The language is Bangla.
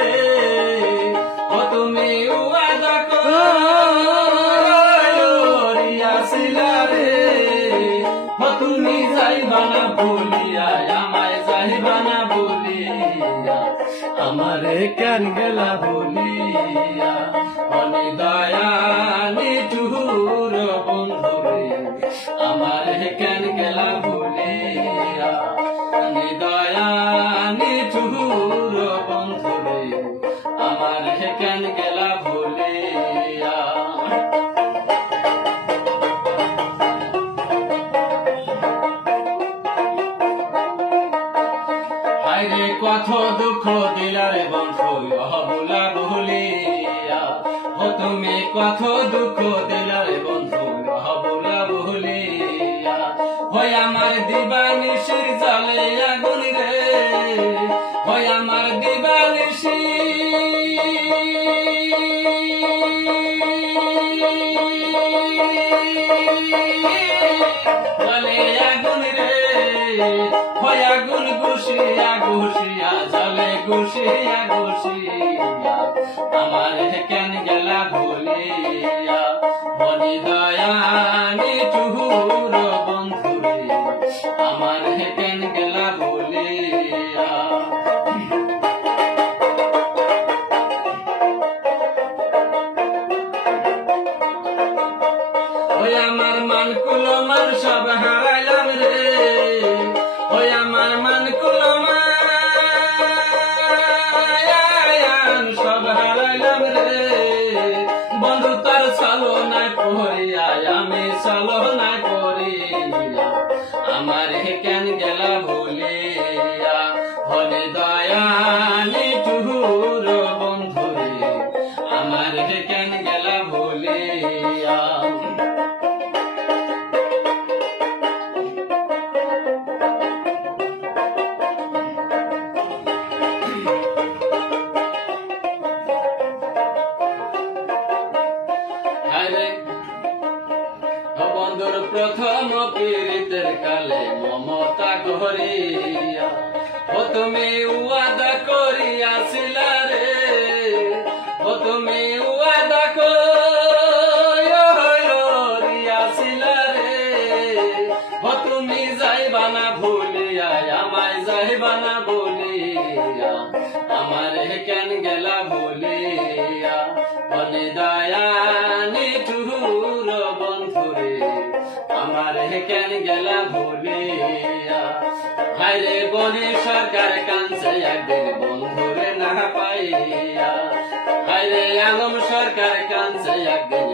রে ও তুমি ওয়াদা করিয়াছিলা রে ও তুমি যাইবা না ভুলিয়া আমায় যাইবা না ভুলিয়া আমারে কেন গেলা ভুলিয়া অনি দয়ানি চুর বন্ধুরে আমারে কেন গেলা ভুলিয়া অনি দয়ানি চুর বন্ধুরে আমারে কেন গেলা ভুলিয়া আরে কত দুঃখ দিলারে বন্ধু অবলা বলিয়া ও তুমি কত দুঃখ দিলারে বন্ধু অবলা বলিয়া হয় আমার দিবানিশির জালে আগুন রে হয় আমার দিবানিশি জালে আগুন রে হয় আগুন গুছিয়া গুছিয়া জালে গুছিয়া গুছিয়া আমার কেন গেলা ভুলিয়া বনি দয়ানি চুহুর বন্ধুরে আমার কেন গেলা ভুলিয়া ওই আমার মান কুলমান সব হারাইলাম রে ওই আমার মান কুলমান সব হারাইলাম রে বন্ধু তার চালো না করিয়া আমি চালো না করিয়া আমার কেন গেলা ভুলিয়া হলে দয়ানি চুহুর বন্ধুরে আমার কেন গেলা ভুলিয়া বন্ধুর প্রথম পীড়িতের কালে মমতা করিয়া ও তুমি ওয়াদা করিয়াছিলা রে ও তুমি ওয়াদা করিয়াছিলা রে ও তুমি যাইবা না ভুলিয়া আমায় যাইবা না বলিয়া আমার কেন গেলা ভুলিয়া অনি দয়ানি চুহুর বন্ধুরে আমার কেন গেলা ভুলিয়া হায়রে বনে সরকার কানছে একদিন বন্ধুরে না পাইয়া হায়রে আলম সরকার কানছে একদিন